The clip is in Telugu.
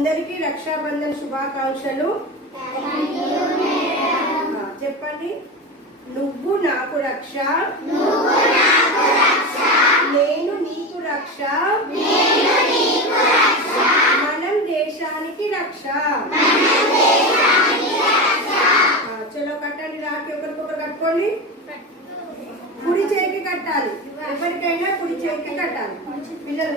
అందరికీ రక్షాబంధన్ శుభాకాంక్షలు. చెప్పండి. నువ్వు నాకు రక్ష, నేను నీకు రక్ష, మనం దేశానికి రక్ష. చలో కట్టండి, రాకి ఒకరికొకరు కట్టుకోండి. కుడి చేయికి కట్టాలి, ఎవరికైనా కుడి చేయికి కట్టాలి. పిల్లలు